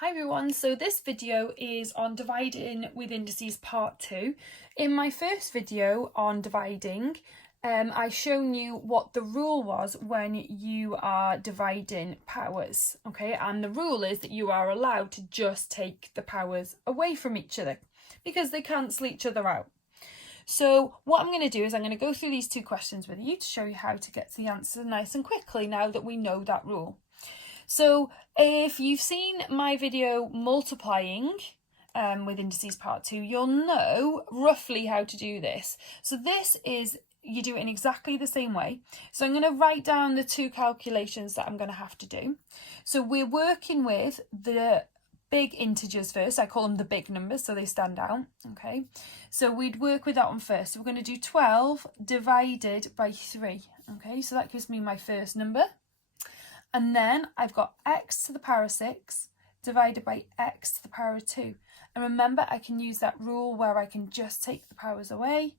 Hi everyone, so this video is on dividing with indices part 2. In my first video on dividing, I shown you what the rule was when you are dividing powers, okay? And the rule is that you are allowed to just take the powers away from each other because they cancel each other out. So what I'm going to do is I'm going to go through these two questions with you to show you how to get to the answer nice and quickly now that we know that rule. So if you've seen my video multiplying with indices part 2, you'll know roughly how to do this. So this is, you do it in exactly the same way. So I'm going to write down the two calculations that I'm going to have to do. So we're working with the big integers first. I call them the big numbers so they stand out, okay? So we'd work with that one first. So we're going to do 12 divided by 3, okay? So that gives me my first number. And then I've got x to the power of 6 divided by x to the power of 2. And remember, I can use that rule where I can just take the powers away.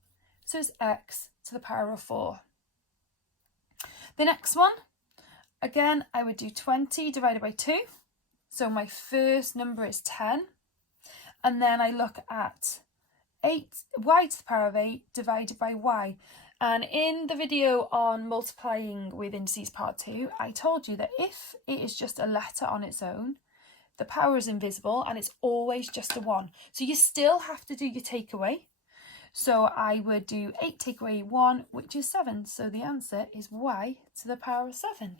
So it's x to the power of 4. The next one, again, I would do 20 divided by 2. So my first number is 10. And then I look at y to the power of 8 divided by y. And in the video on multiplying with indices part 2, I told you that if it is just a letter on its own, the power is invisible and it's always just a 1. So you still have to do your takeaway. So I would do 8 take away 1, which is 7. So the answer is y to the power of 7.